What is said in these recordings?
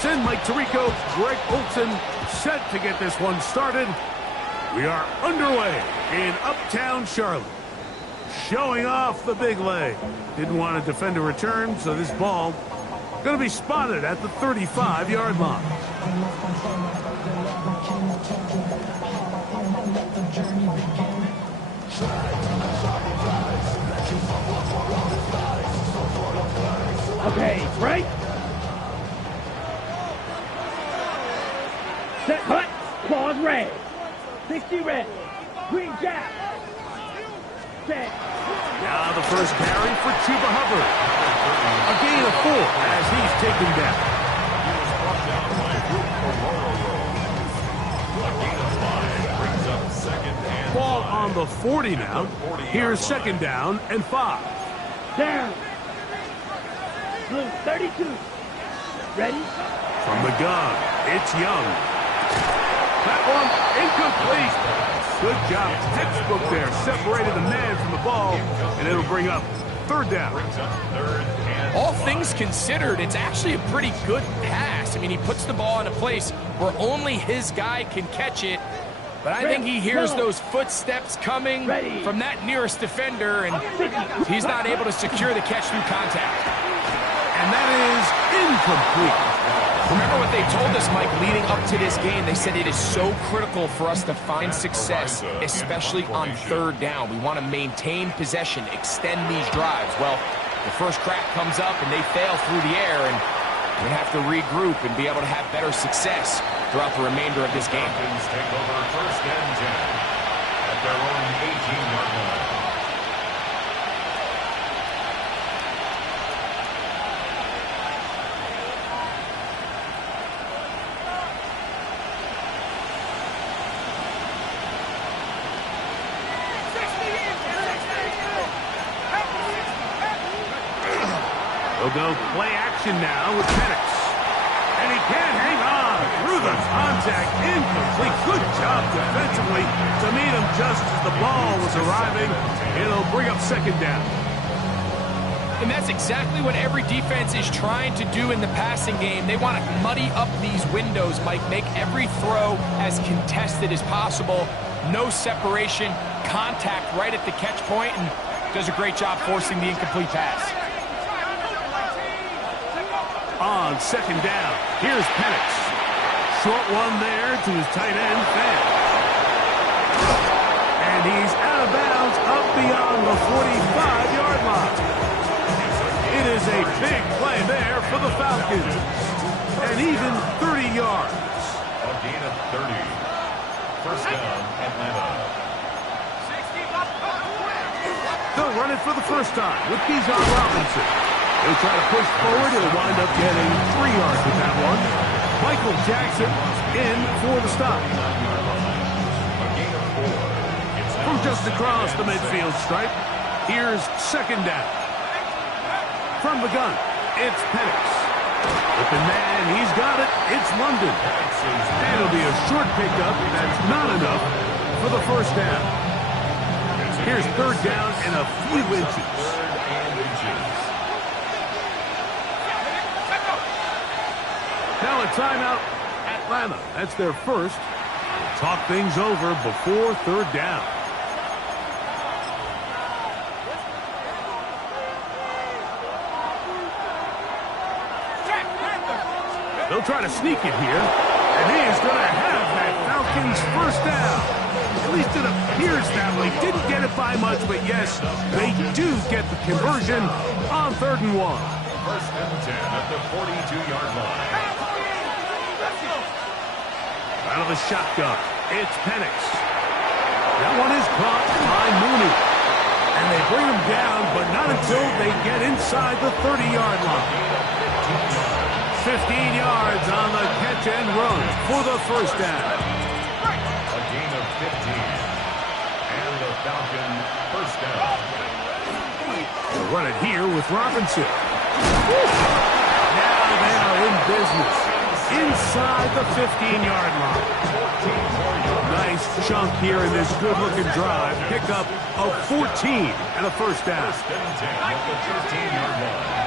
Receivers in, Mike Tirico, Greg Olson set to get this one started. We are underway in Uptown Charlotte. Showing off the big leg. Didn't want to defend a return, so this ball going to be spotted at the 35-yard line. Okay, right. Set, hut, claws red. 60 red. Green jack. Set. Now the first carry for Chuba Hubbard. A gain of 4 as he's taken down. Ball on the 40 now. Here's second down and 5. Down. Blue 32. Ready? From the gun, it's Young. That one incomplete. Good job. Textbook there. Separated the man from the ball, and it'll bring up third down. All things considered, it's actually a pretty good pass. I mean, he puts the ball in a place where only his guy can catch it. But I think he hears those footsteps coming from that nearest defender, and he's not able to secure the catch through contact. And that is incomplete. Remember what they told us, Mike, leading up to this game. They said it is so critical for us to find success, especially on third down. We want to maintain possession, extend these drives. Well, the first crack comes up, and they fail through the air, and we have to regroup and be able to have better success throughout the remainder of this game. Falcons take over first and 10 at their own 18-yard line. They'll go play action now with Penix. And he can't hang on through the contact. Incomplete. Good job defensively to meet him just as the ball was arriving. It'll bring up second down. And that's exactly what every defense is trying to do in the passing game. They want to muddy up these windows, Mike. Make every throw as contested as possible. No separation, contact right at the catch point, and does a great job forcing the incomplete pass. On second down, here's Penix. Short one there to his tight end, Fan. And he's out of bounds up beyond the 45-yard line. It is a big play there for the Falcons. And even 30 yards. A gain of 30. First down, Atlanta. They'll run it for the first time with Bijan Robinson. He'll try to push forward. He'll wind up getting 3 yards with that one. Michael Jackson in for the stop. From just across the midfield stripe, here's second down. From the gun, it's Penix. Open man, he's got it. It's London. And it'll be a short pickup. That's not enough for the first down. Here's third down and a few inches. Now a timeout, Atlanta. That's their first. Talk things over before third down. They'll try to sneak it here, and he is going to have that Falcons first down. At least it appears that way. Didn't get it by much, but yes, they do get the conversion on 3rd and 1. First and 10 at the 42-yard line. Out of the shotgun, it's Penix. That one is caught by Mooney. And they bring him down, but not until they get inside the 30-yard line. 15 yards on the catch and run for the first down. A gain of 15. And the Falcon first down. They'll run it here with Robinson. Now they are in business. Inside the 15-yard line. Nice chunk here in this good-looking drive. Pickup of 14 and a first down. First and 10 at the 13-yard line.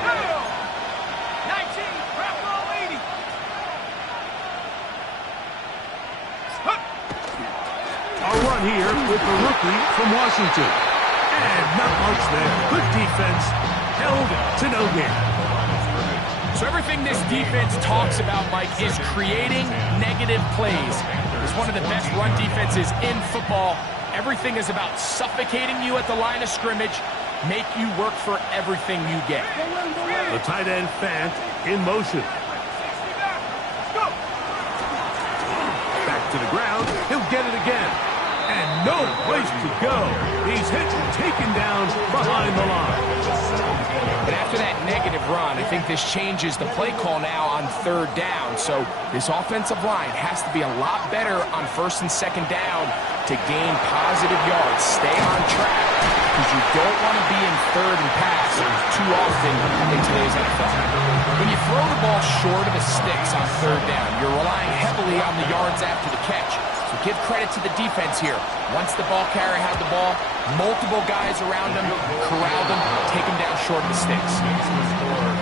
run here with the rookie from Washington. And not much there. Good defense. Held to no gain. So everything this defense talks about, Mike, is creating negative plays. It's one of the best run defenses in football. Everything is about suffocating you at the line of scrimmage, make you work for everything you get. The tight end Fant in motion. Back to the ground. He'll get it again. And no place to go. He's hit and taken down behind the line. But after that negative run, I think this changes the play call now on third down. So this offensive line has to be a lot better on first and second down to gain positive yards. Stay on track because you don't want to be in third and pass too often in today's NFL. When you throw the ball short of the sticks on third down, you're relying heavily on the yards after the catch. So give credit to the defense here. Once the ball carrier had the ball, multiple guys around him, corralled him, take him down short of the sticks.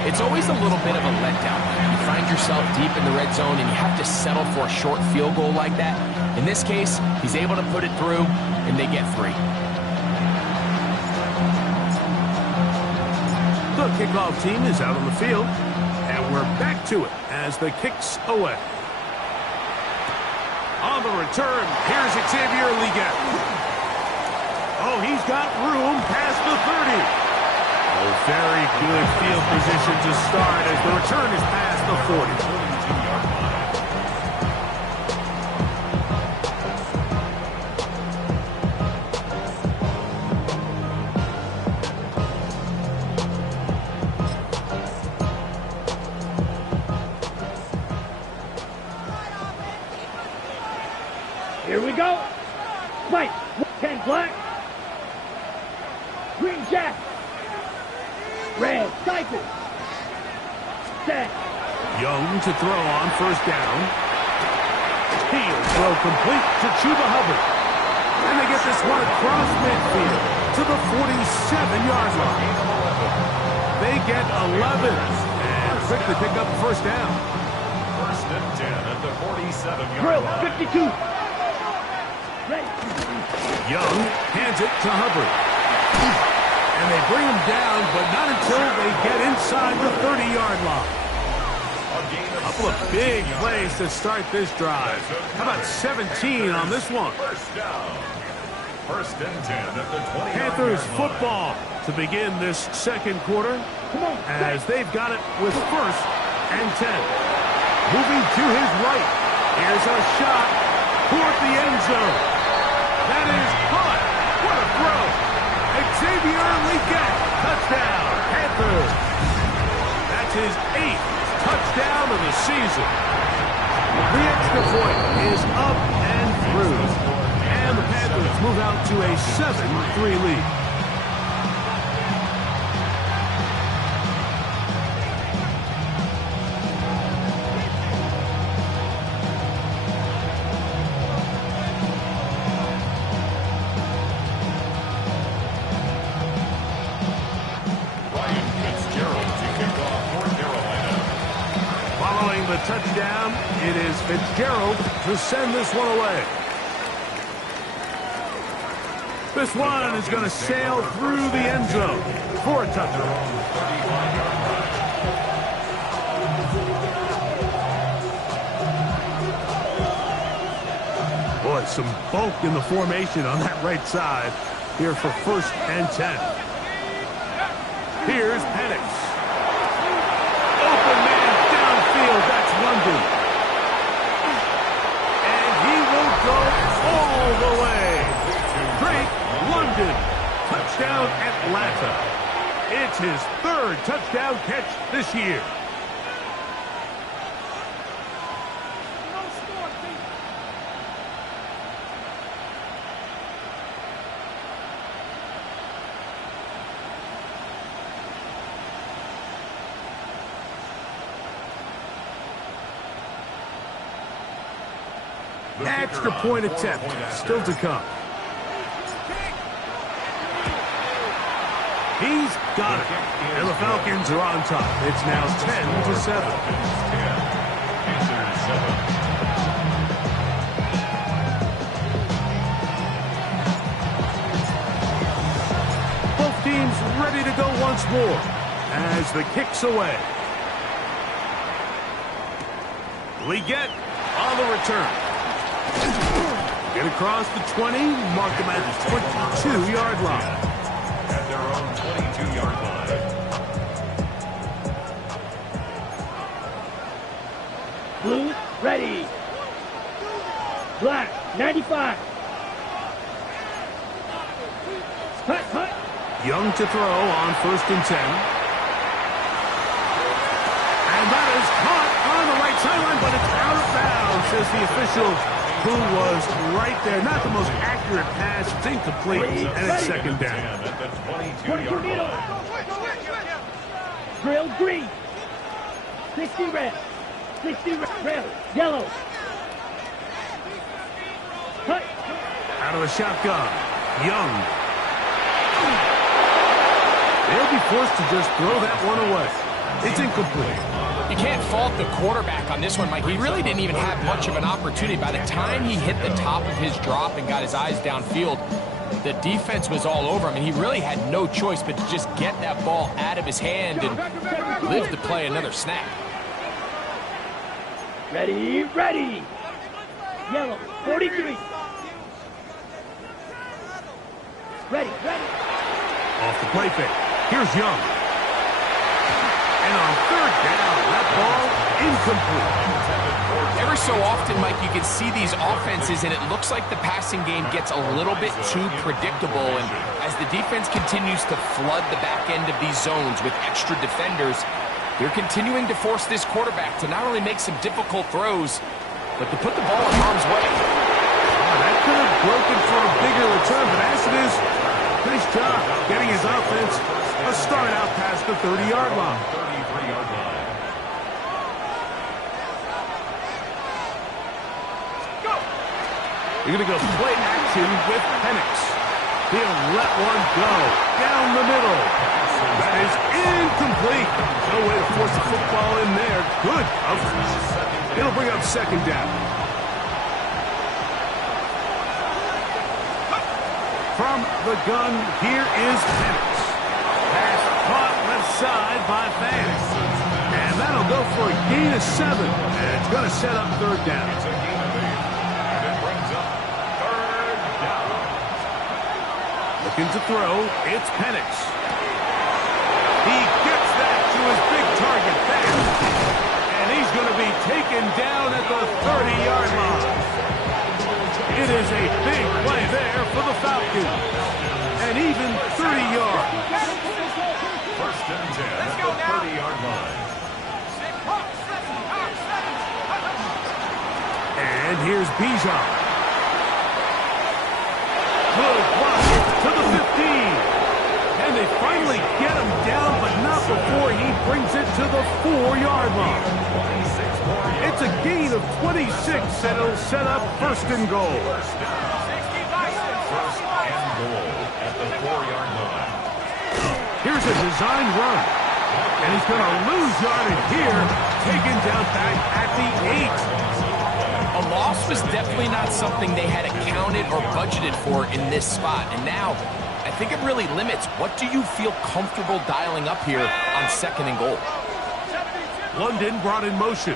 It's always a little bit of a letdown. You find yourself deep in the red zone and you have to settle for a short field goal like that. In this case, he's able to put it through, and they get 3. The kickoff team is out on the field, and we're back to it as the kick's away. On the return, here's Xavier Leggett. Oh, he's got room past the 30. Oh, very good field position to start as the return is past the 40. Here we go. White, 10 black. Green jack. Red, cycle. Set. Young to throw on first down. He'll throw complete to Chuba Hubbard. And they get this one across midfield to the 47-yard line. They get 11 and quickly pick up the first down. First and 10 at the 47-yard Drill, line. 52. Ready. Young hands it to Hubbard. And they bring him down, but not until they get inside the 30-yard line. A couple of big plays to start this drive. How about 17 on this one? First down. First and 10 at the 20-yard Panthers line. football to begin this second quarter as they've got it with first and 10. Moving to his right. Here's a shot toward the end zone. That is caught. What a throw. Xavier Leggett. Touchdown, Panthers. That's his 8th touchdown of the season. The extra point is up and through. And the Panthers move out to a 7-3 lead. Following the touchdown, it is Fitzgerald to send this one away. This one is going to sail through the end zone for a touchdown. Boy, some bulk in the formation on that right side here for first and 10. Here's Penix. Open man downfield, that's London. And he will go all the way. Drake London, touchdown Atlanta. It's his 3rd touchdown catch this year. Extra point attempt still to come. He's got it. And the Falcons are on top. It's now 10-7. team's ready to go once more as the kick's away. Leggett on the return. Get across the 20, mark them at the 22-yard line. At their own 22-yard line. Blue, ready. Black, 95. Hut, hut. Young to throw on 1st and 10. And that is caught on the right sideline, but it's out of bounds, says the official, who was right there. Not the most accurate pass. It's incomplete, and it's 2nd down. At the 22-yard line. Drill green. 60 red. 60 red. Yellow. Hut. Out of the shotgun. Young. They'll be forced to just throw that one away. It's incomplete. You can't fault the quarterback on this one, Mike. He really didn't even have much of an opportunity. By the time he hit the top of his drop and got his eyes downfield, the defense was all over him, and he really had no choice but to just get that ball out of his hand and live to play another snap. Ready, ready. Yellow, 43. Ready, ready. Off the play fake. Here's Young. And on 3rd down, that ball incomplete. Every so often, Mike, you can see these offenses, and it looks like the passing game gets a little bit too predictable. And as the defense continues to flood the back end of these zones with extra defenders, they're continuing to force this quarterback to not only make some difficult throws, but to put the ball in harm's way. That could have broken for a bigger return, but as it is, nice job getting his offense a start out past the 30-yard line. 33-yard line. You're going to go play action with Penix. He'll let one go down the middle. That is incomplete. No way to force the football in there. Good coverage. It'll bring up 2nd down. From the gun, here is Penix. Pass caught left side by Vance. And that'll go for a gain of 7. And it's going to set up 3rd down. It's a gain of 8. And it brings up 3rd down. Looking to throw, it's Penix. He gets that to his big target, Vance. And he's going to be taken down at the 30-yard line. It is a big play there for the Falcons. And even 30 yards. 1st and 10 at the 30-yard line. And here's Bijan. Good block to the 15. And they finally get him down, but not before he brings it to the 4-yard line. It's a gain of 26, and it'll set up 1st and goal. 1st and goal at the 4-yard line. Here's a design run. And he's going to lose yardage here, taken down back at the 8. A loss was definitely not something they had accounted or budgeted for in this spot. And now, I think it really limits what do you feel comfortable dialing up here on 2nd and goal. London brought in motion.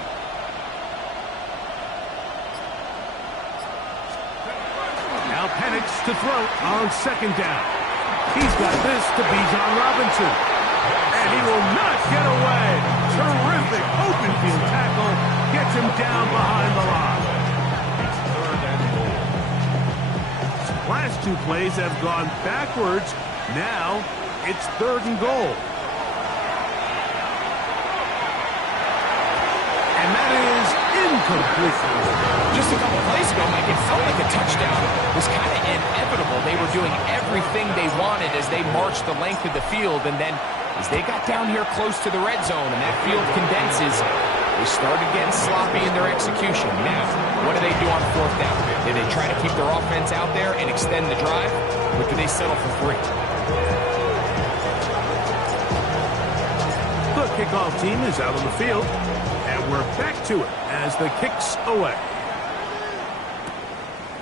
Now Penix to throw on 2nd down. He's got this to Bijan Robinson. And he will not get away. Terrific open field tackle. Gets him down behind the line. Last 2 plays have gone backwards. Now it's 3rd and goal. And that is incomplete. Just a couple plays ago, Mike, it felt like a touchdown was kind of inevitable. They were doing everything they wanted as they marched the length of the field, and then as they got down here close to the red zone and that field condenses, they started getting sloppy in their execution. Now, what do they do on 4th down? Do they try to keep their offense out there and extend the drive, or do they settle for 3? The kickoff team is out on the field, and we're back to it as the kick's away.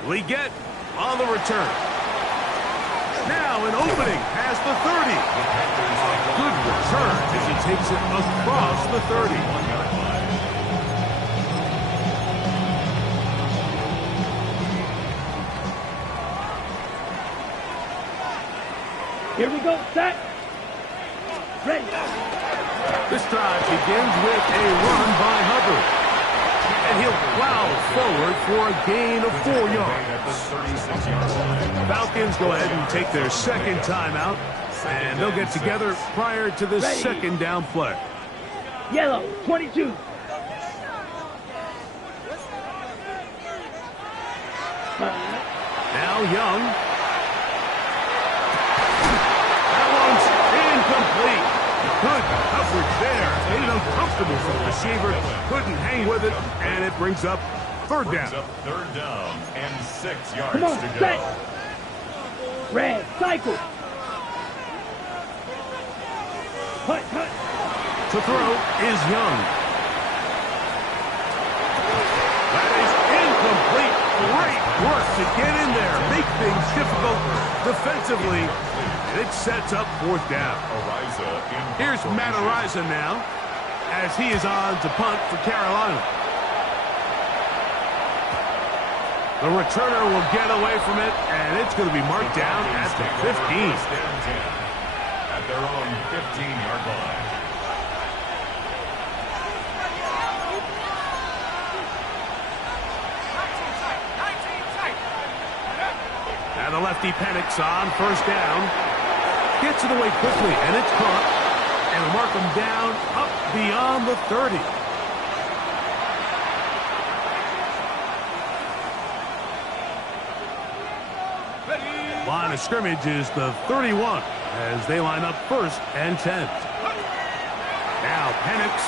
Leggett on the return. Now now an opening past the 30. A good return as he takes it across the 30. Here we go, set. Ready. This drive begins with a run by Hubbard. And he'll plow forward for a gain of 4 yards. Falcons go ahead and take their second timeout, and they'll get together prior to the second down play. Yellow, 22. Now Young. That one's incomplete. Good coverage there. Made it uncomfortable for the receiver. Couldn't hang with it, and it brings up third down. Third down and 6 yards Come on, to go. set. Red, cycle. Hut. To throw is Young. That is incomplete. Great work to get in there. Make things difficult defensively. And it sets up fourth down. Here's Matt Ariza now as he is on to punt for Carolina. The returner will get away from it, and it's going to be marked down at the 15. At their own 15-yard line. And the lefty Penix on first down. Gets it away quickly, and it's caught. And will mark him down up beyond the 30. Line of scrimmage is the 31 as they line up first and 10. Now Penix.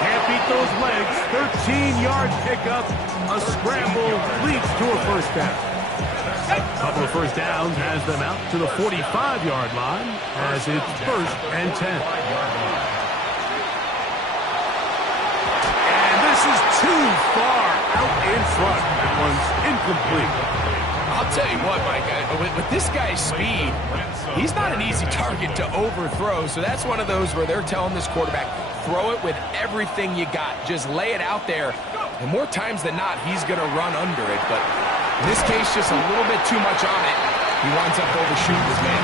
Can't beat those legs. 13-yard pickup. A scramble leads to a first down. Couple of first downs has them out to the 45-yard line as it's first and 10. And this is too far out in front. That one's incomplete. I'll tell you what, Mike, with this guy's speed, he's not an easy target to overthrow. So that's one of those where they're telling this quarterback, throw it with everything you got. Just lay it out there. And more times than not, he's going to run under it. But in this case, just a little bit too much on it. He winds up overshooting his man.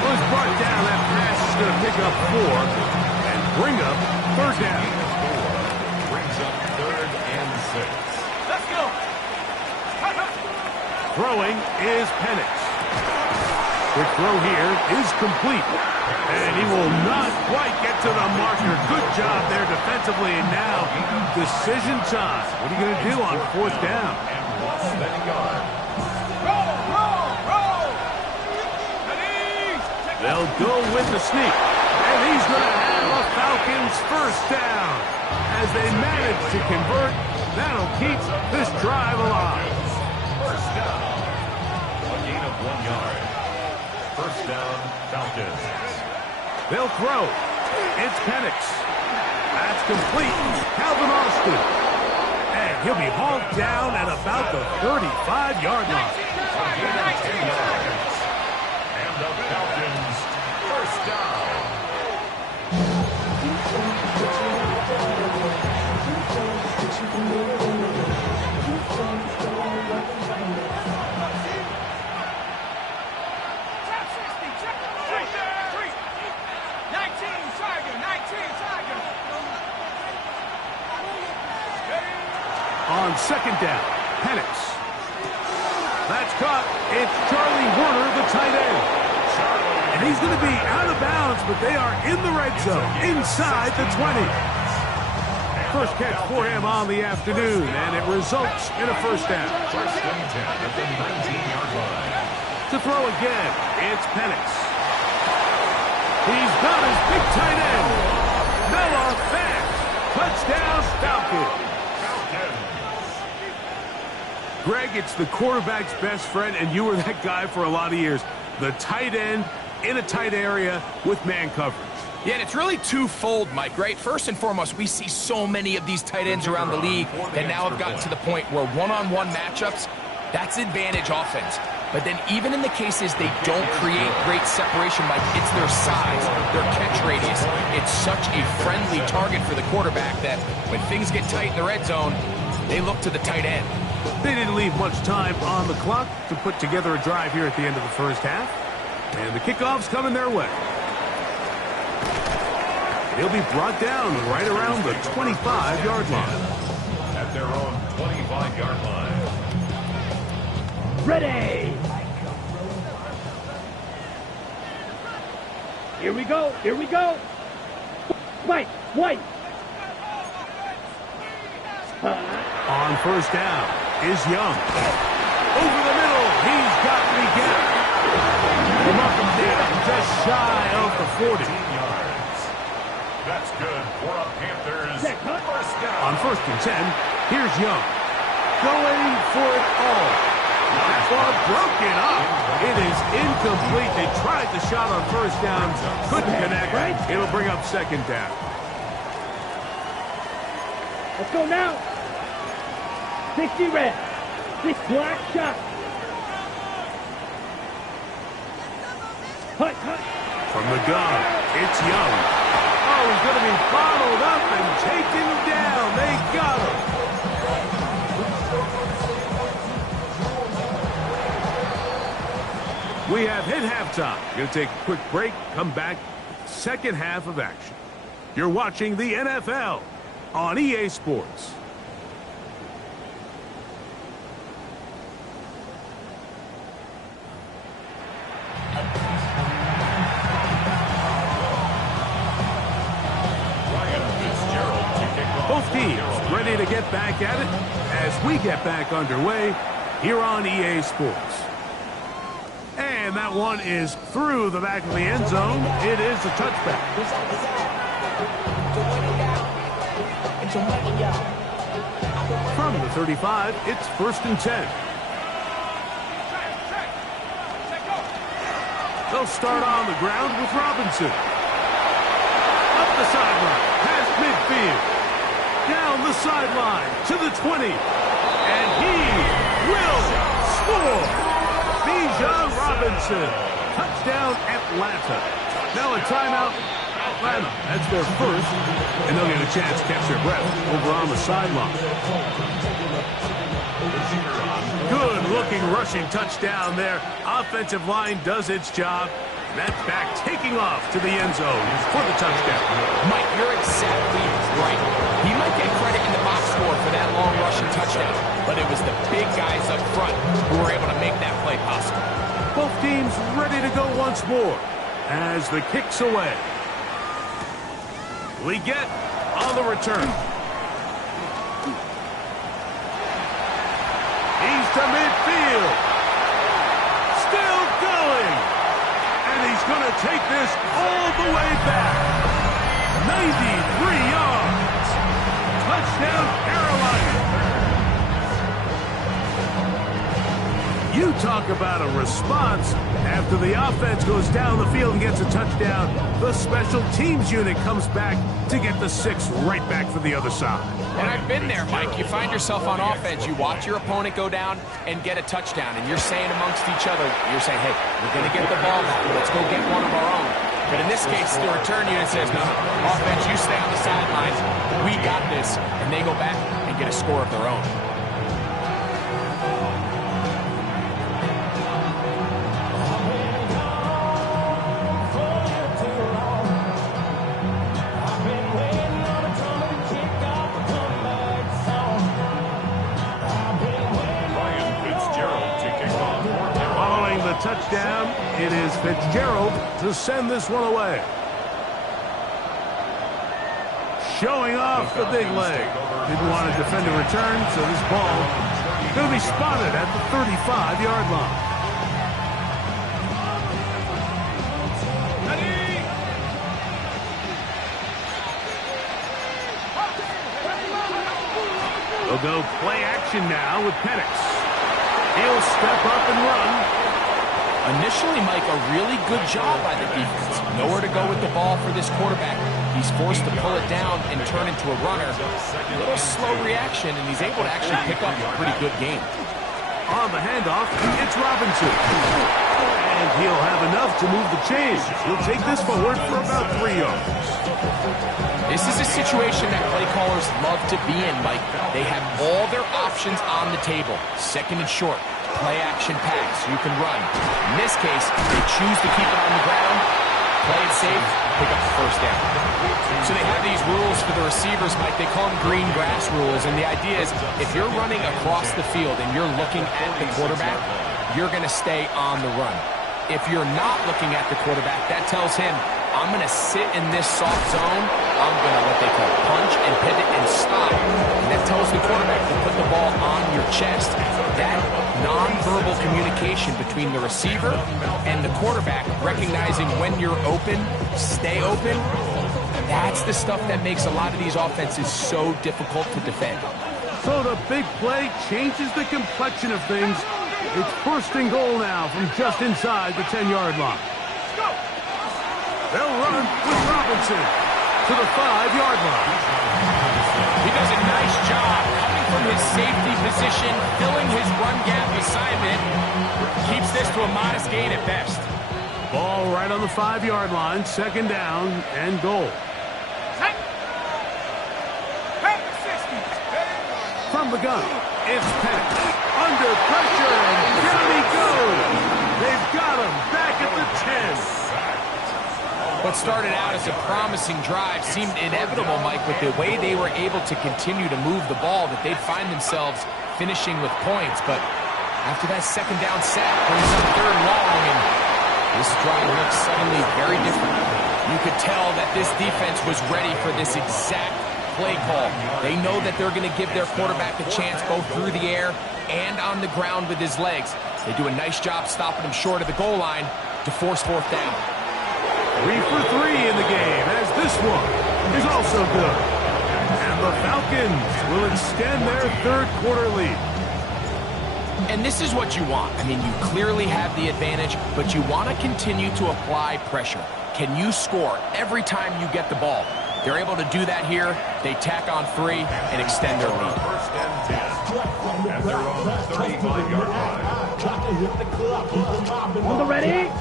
Well, it's brought down. That pass is going to pick up 4 and bring up third down. Brings up third and 6. Let's go. Throwing is Penix. Quick throw here is complete. And he will not quite get to the marker. Good job there defensively. And now, decision time. What are you going to do on fourth down? They'll go with the sneak. And he's going to have a Falcons first down. As they manage to convert, that'll keep this drive alive. First down. A gain of 1 yard. First down, Falcons. They'll throw. It's Penix. That's complete. Calvin Austin. And he'll be hauled down at about the 35-yard line. And the Falcons first down. On second down, Penix. That's caught. It's Charlie Werner, the tight end. And he's going to be out of bounds, but they are in the red zone, inside the 20. First catch for him on the afternoon, and it results in a first down. First and 10 at the 19-yard line. To throw again, it's Penix. He's got his big tight end. Noah Fant. Touchdown, Falcons. Greg, it's the quarterback's best friend, and you were that guy for a lot of years. The tight end in a tight area with man coverage. Yeah, and it's really twofold, Mike, right? First and foremost, we see so many of these tight ends around the league that now have gotten to the point where one-on-one matchups, That's advantage offense. But then even in the cases they don't create great separation, Mike, it's their size, their catch radius. It's such a friendly target for the quarterback that when things get tight in the red zone, they look to the tight end. They didn't leave much time on the clock to put together a drive here at the end of the first half. And the kickoff's coming their way. He'll be brought down right around the 25-yard line. At their own 25-yard line. Ready. Here we go. Here we go. White. On first down is Young. Over the middle, he's got Miguel. Knock him down just shy of the 40. That's good for a Panthers first down. On 1st and 10, here's Young. Going for it all. That ball broken up. It is incomplete. They tried the shot on first down. Couldn't connect. It'll bring up 2nd down. Let's go now. 60 red. 6 black shot. Hut. From the gun, it's Young. Oh, he's going to be bottled up and taken down. They got him. We have hit halftime. Going to take a quick break, come back, second half of action. You're watching the NFL on EA Sports. Both teams ready to get back at it as we get back underway here on EA Sports. And that one is through the back of the end zone. It is a touchback. From the 35, it's 1st and 10. They'll start on the ground with Robinson. Up the sideline, past midfield. Down the sideline to the 20. And he will score. Bijan Robinson. Touchdown, Atlanta. Now a timeout, Atlanta. That's their first. And they'll get a chance to catch their breath over on the sideline. Good-looking rushing touchdown there. Offensive line does its job. That's back taking off to the end zone for the touchdown. Mike, you're exactly right. He might get credit in the box score for that long rushing touchdown, but it was the big guys up front who were able to make that play possible. Both teams ready to go once more as the kick's away. We get on the return. He's to midfield. Still going. And he's going to take this all the way back. 93 yards. Touchdown, Carolina. You talk about a response. After the offense goes down the field and gets a touchdown, the special teams unit comes back to get the 6 right back for the other side. And I've been there, Mike. You find yourself on offense, you watch your opponent go down and get a touchdown, and you're saying amongst each other, you're saying, hey, we're going to get the ball back. Let's go get one of our own. But in this case, the return unit says, no, offense, you stay on the sidelines. We got this. And they go back and get a score of their own. Touchdown. It is Fitzgerald to send this one away. Showing off the big leg. Didn't want to defend a return, so this ball is going to be spotted at the 35-yard line. They'll go play action now with Penix. He'll step up and run. Initially, Mike, a really good job by the defense. Nowhere to go with the ball for this quarterback. He's forced to pull it down and turn into a runner. A little slow reaction, and he's able to actually pick up a pretty good game. On the handoff, it's Robinson. And he'll have enough to move the chains. He'll take this forward for about 3 yards. This is a situation that play callers love to be in, Mike. They have all their options on the table. Second and short, play action pass, you can run. In this case, they choose to keep it on the ground, play it safe, pick up the first down. So they have these rules for the receivers, Mike. They call them green grass rules, and the idea is if you're running across the field and you're looking at the quarterback, you're going to stay on the run. If you're not looking at the quarterback, that tells him, I'm going to sit in this soft zone. I'm going to what they call punch and pivot and stop. And that tells the quarterback to put the ball on your chest. That nonverbal communication between the receiver and the quarterback, recognizing when you're open, stay open, that's the stuff that makes a lot of these offenses so difficult to defend. So the big play changes the complexion of things. It's first and goal now from just inside the 10-yard line. They'll run with Robinson to the 5-yard line. He does a nice job coming from his safety position, filling his run gap assignment. Keeps this to a modest gain at best. Ball right on the 5-yard line, second down and goal. From the gun, it's Penix. Under pressure, and down he goes. They've got him back at the 10. What started out as a promising drive seemed inevitable, Mike, with the way they were able to continue to move the ball, that they'd find themselves finishing with points. But after that second down sack brings up third and long, and this drive looks suddenly very different. You could tell that this defense was ready for this exact play call. They know that they're going to give their quarterback a chance both through the air and on the ground with his legs. They do a nice job stopping him short of the goal line to force fourth down. 3 for 3 in the game, as this one is also good. And the Falcons will extend their third quarter lead. And this is what you want. I mean, you clearly have the advantage, but you want to continue to apply pressure. Can you score every time you get the ball? They're able to do that here. They tack on 3 and extend their lead. First and 10. And they're on the 35-yard line. On the ready.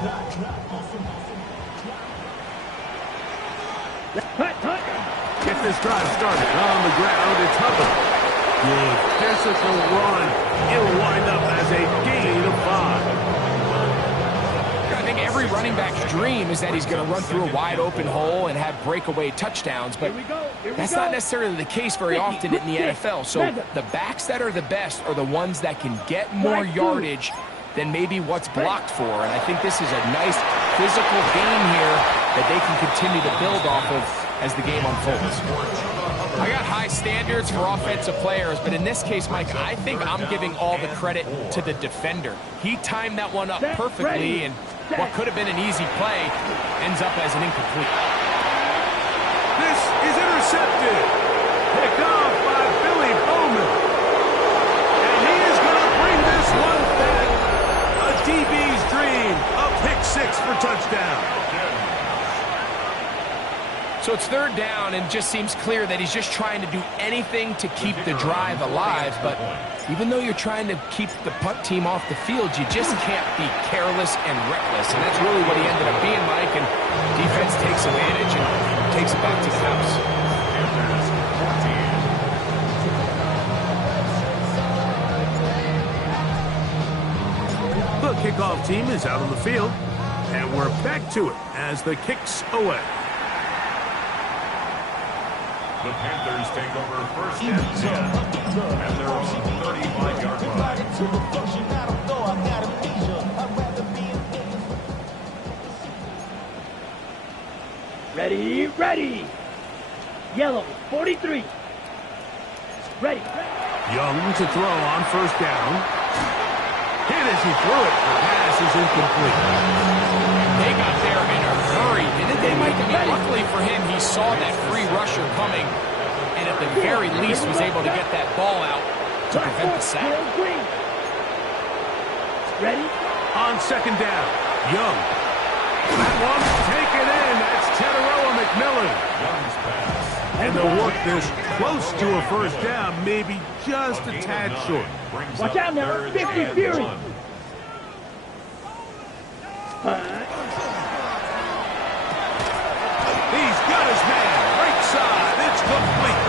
Cut. Get this drive started. On the ground, it's Hubbard. Good physical run. It'll wind up as a gain of 5. I think every running back's dream is that he's going to run through a wide open hole and have breakaway touchdowns, but that's not necessarily the case very often in the NFL. So the backs that are the best are the ones that can get more yardage than maybe what's blocked for. And I think this is a nice physical gain here that they can continue to build off of as the game unfolds. I got high standards for offensive players, but in this case, Mike, I think I'm giving all the credit to the defender. He timed that one up perfectly, and what could have been an easy play ends up as an incomplete. This is intercepted. Picked off by Billy Bowman. And he is going to bring this one back. A DB's dream. A pick 6 for touchdown. So it's third down, and just seems clear that he's just trying to do anything to keep the drive alive. But even though you're trying to keep the punt team off the field, you just can't be careless and reckless. And that's really what he ended up being, Mike. And defense takes advantage and takes it back to the house. The kickoff team is out on the field, and we're back to it as the kick's away. The Panthers take over first and 10. And they're on the 35-yard line. Ready. Yellow, 43. Ready. Young to throw on first down. Hit as he threw it. The pass is incomplete. They got there in a hurry, and then they might be. Luckily for him, he saw that free rusher coming, and at the very least was able to get that ball out to prevent the sack. Ready? On second down, Young. That one taken in. That's Teteroa McMillan. Young's pass. And they'll work this close to a first down, maybe just a tad short. Watch out now, 50 Fury. He's got his man, right side, it's complete.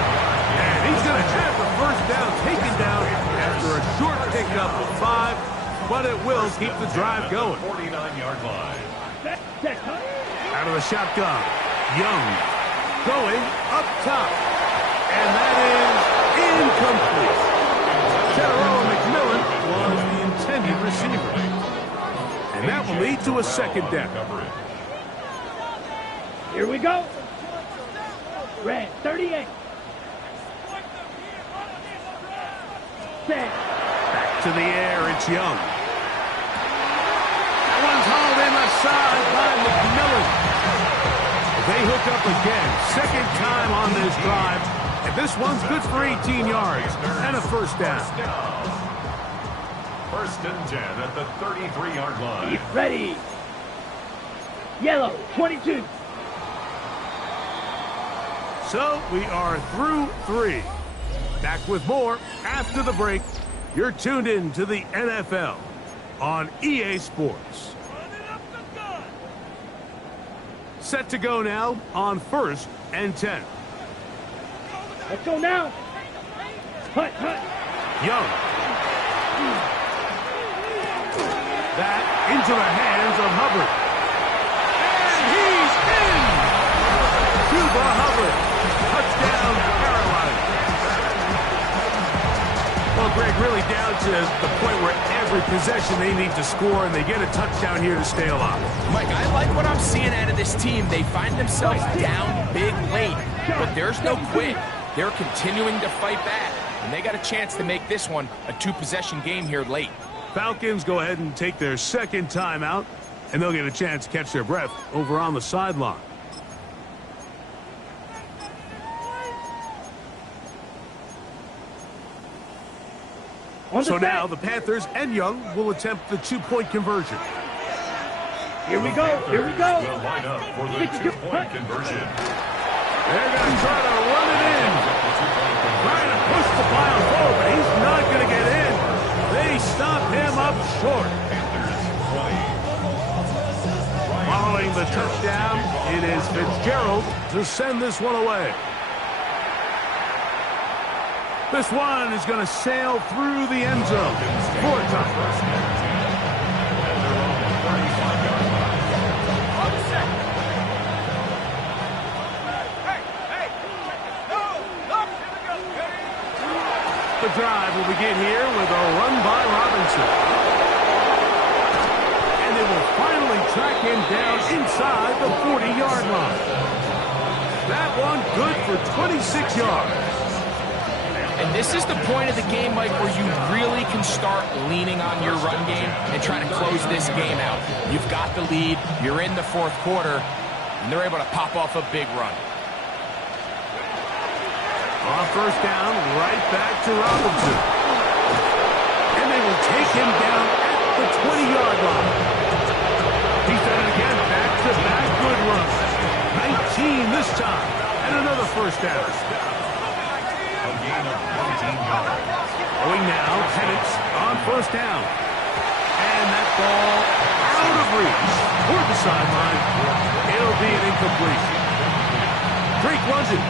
And he's going to have the first down taken down after a short pickup of 5, but it will keep the drive going. 49-yard line. Out of the shotgun, Young going up top. And that is incomplete. General McMillan was the intended receiver. And that will lead to a second down. Here we go. Red 38. Set. Back to the air, it's Young. That one's hauled in the side by McMillan. They hook up again. Second time on this drive. And this one's good for 18 yards and a first down. First and 10 at the 33-yard line. Get ready. Yellow 22. So we are through 3. Back with more after the break. You're tuned in to the NFL on EA Sports. Set to go now on 1st and 10. Let's go now. Hut, hut. Young. That into the hands of Hubbard. And he's in! Cuba Hubbard. Touchdown, Carolina. Well, Greg, really down to the point where every possession they need to score, and they get a touchdown here to stay alive. Mike, I like what I'm seeing out of this team. They find themselves down big late, but there's no quit. They're continuing to fight back, and they got a chance to make this one a 2-possession game here late. Falcons go ahead and take their second timeout, and they'll get a chance to catch their breath over on the sideline. So now the Panthers and Young will attempt the 2-point conversion. Here we go. Here we go. Will line up for the 2-point conversion. They're going to try to run it in. Trying to push the pile forward, but he's not going to get in. They stop him up short. Following the touchdown, it is Fitzgerald to send this one away. This one is going to sail through the end zone. 4 times. The drive will begin here with a run by Robinson. And they will finally track him down inside the 40-yard line. That one good for 26 yards. And this is the point of the game, Mike, where you really can start leaning on your run game and try to close this game out. You've got the lead, you're in the 4th quarter, and they're able to pop off a big run. On first down, right back to Robinson. And they will take him down at the 20-yard line. He's done it again, back-to-back good runs. 19 this time, and another first down. A gain of 19 yards. Going now, Penix on first down. And that ball out of reach toward the sideline. It'll be an incompletion. Drake London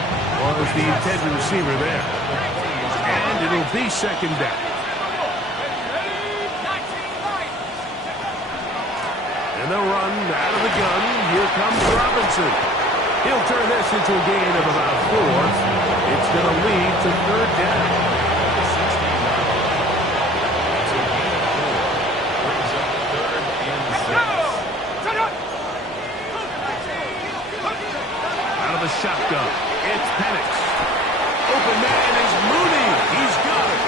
was the intended receiver there. And it'll be second down. And they'll run out of the gun. Here comes Robinson. He'll turn this into a gain of about 4. It's going to lead to 3rd down. Out of the shotgun, it's Penix. Open man is Mooney. He's got it.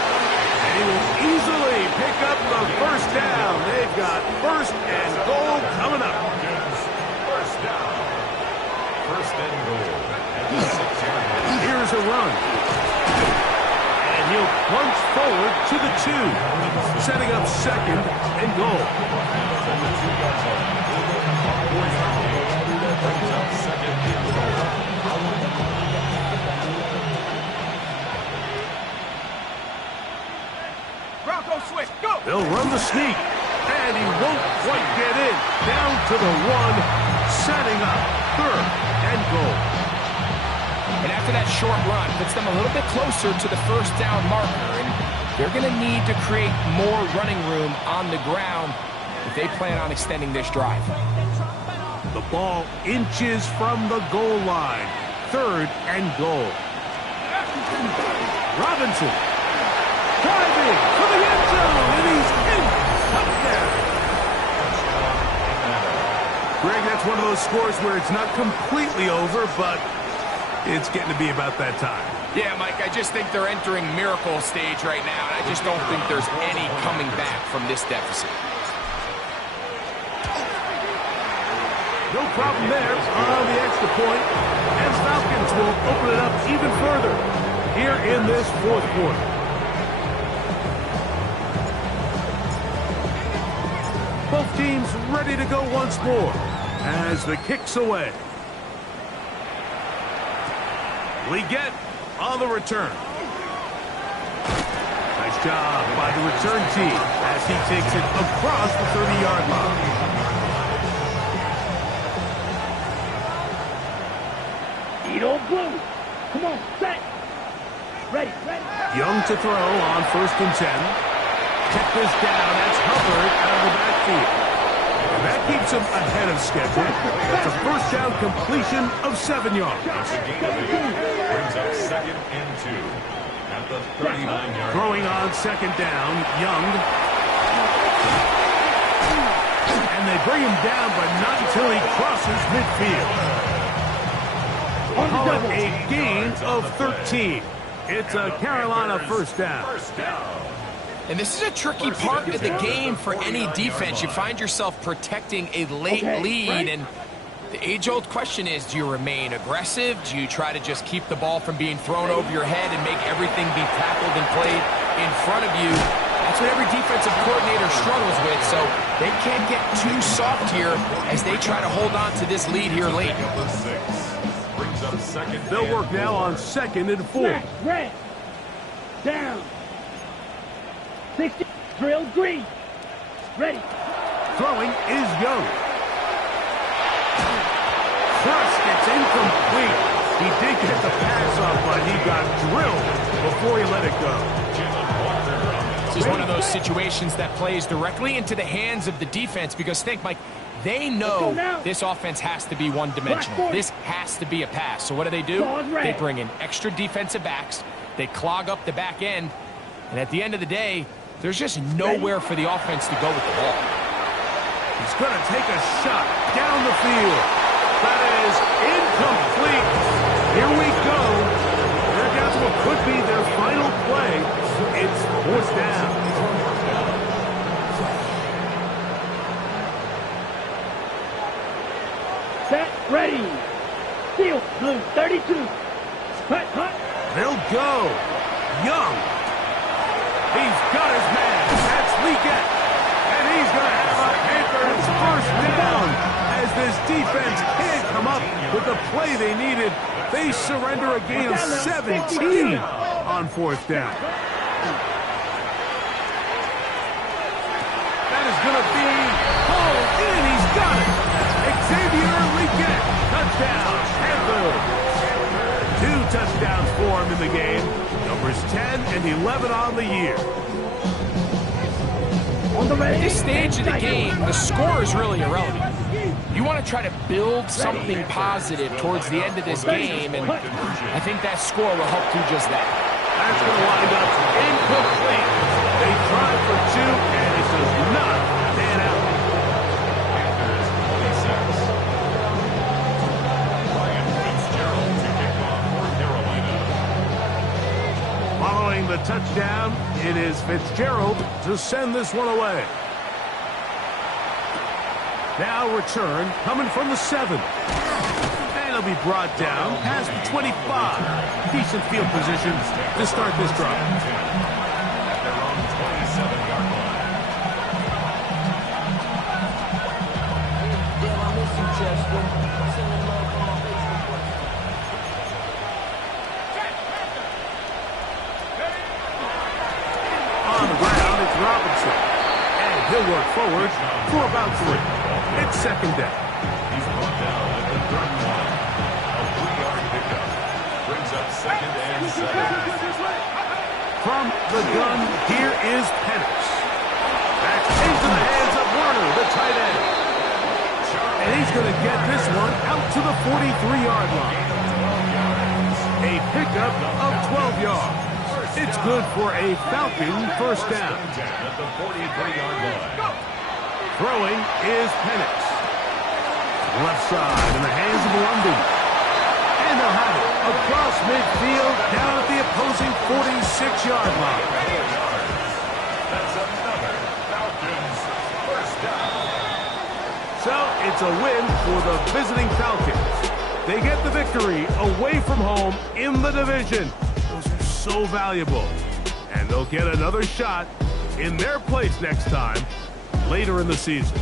And he will easily pick up the first down. They've got 1st and goal coming up. First down. 1st and goal. Here's a run. And he'll plunge forward to the 2. Setting up 2nd and goal. sneak. And he won't quite get in. Down to the 1, setting up 3rd and goal. And after that short run, puts them a little bit closer to the first down marker. And they're going to need to create more running room on the ground if they plan on extending this drive. The ball inches from the goal line. 3rd and goal. Robinson driving for the end zone, and he's in. Touchdown. Greg, that's one of those scores where it's not completely over, but it's getting to be about that time. Yeah, Mike, I just think they're entering miracle stage right now, and I just don't think there's any coming back from this deficit. No problem there on the extra point, and Falcons will open it up even further here in this 4th quarter. Both teams ready to go once more as the kick's away. Leggett on the return. Nice job by the return team as he takes it across the 30-yard line. Eat old blue. Come on, set. Ready. Young to throw on 1st and 10. Check this down. That's Hubbard out of the backfield. That keeps him ahead of schedule. It's a first down completion of 7 yards. Brings up 2nd and 2 at the 39-yard. Throwing on 2nd down, Young. And they bring him down, but not until he crosses midfield. Call it a gain of 13. It's a Carolina first down. And this is a tricky part of the game for any defense. You find yourself protecting a late lead, and the age-old question is, do you remain aggressive? Do you try to just keep the ball from being thrown over your head and make everything be tackled and played in front of you? That's what every defensive coordinator struggles with, so they can't get too soft here as they try to hold on to this lead here late. They'll work now on 2nd and 4. Red. Down. 60. Drill green. Ready. Throwing is Young. Thrust gets incomplete. He did get the pass off, but he got drilled before he let it go. This is one of those situations that plays directly into the hands of the defense because think, Mike, they know this offense has to be one-dimensional. This has to be a pass. So what do? They bring in extra defensive backs. They clog up the back end. And at the end of the day, there's just nowhere for the offense to go with the ball. He's going to take a shot down the field. That is incomplete. Here we go. They're down to what could be their final play. It's 4th down. Set, ready. Field, blue, 32. Hut. They'll go. Young. He's got his man. That's Leggett. And he's going to have a Panthers first down. As this defense can't come up with the play they needed, they surrender a gain of 17 on 4th down. That is going to be pulled in. He's got it. Xavier Leggett, touchdown, Panthers. 2 touchdowns for him in the game. Numbers 10 and 11 on the year. At this stage of the game, the score is really irrelevant. You want to try to build something positive towards the end of this game, and I think that score will help do just that. That's going to wind up incomplete. They tried for 2, and it does not pan out. Following the touchdown, it is Fitzgerald to send this one away. Now return coming from the 7. And it'll be brought down past the 25. Decent field position to start this drive. On the ground, it's Robinson. And He'll work forward for about 3. It's second down. He's brought down at the 31. A 3-yard pickup. Brings up second and 7. From the gun, here is Penix. Back into the hands of Warner, the tight end. And he's going to get this one out to the 43-yard line. A pickup of 12 yards. It's good for a Falcon first down. At the 43-yard line. Throwing is Penix. Left side in the hands of London. And they'll have it across midfield down at the opposing 46-yard line. That's another Falcons first down. So it's a win for the visiting Falcons. They get the victory away from home in the division. Those are so valuable. And they'll get another shot in their place next time later in the season.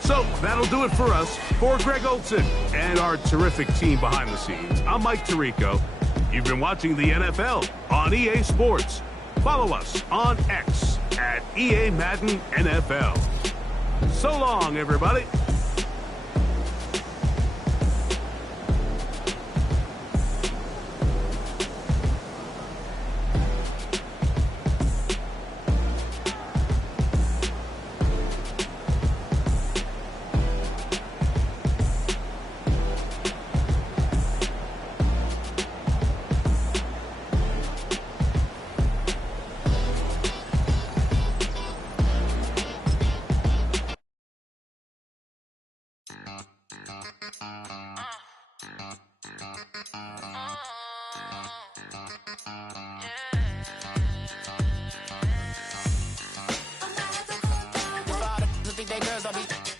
So that'll do it for us. For Greg Olson and our terrific team behind the scenes, I'm Mike Tirico. You've been watching the NFL on EA Sports. Follow us on X at EA Madden NFL. So long, everybody. Think they girls don't be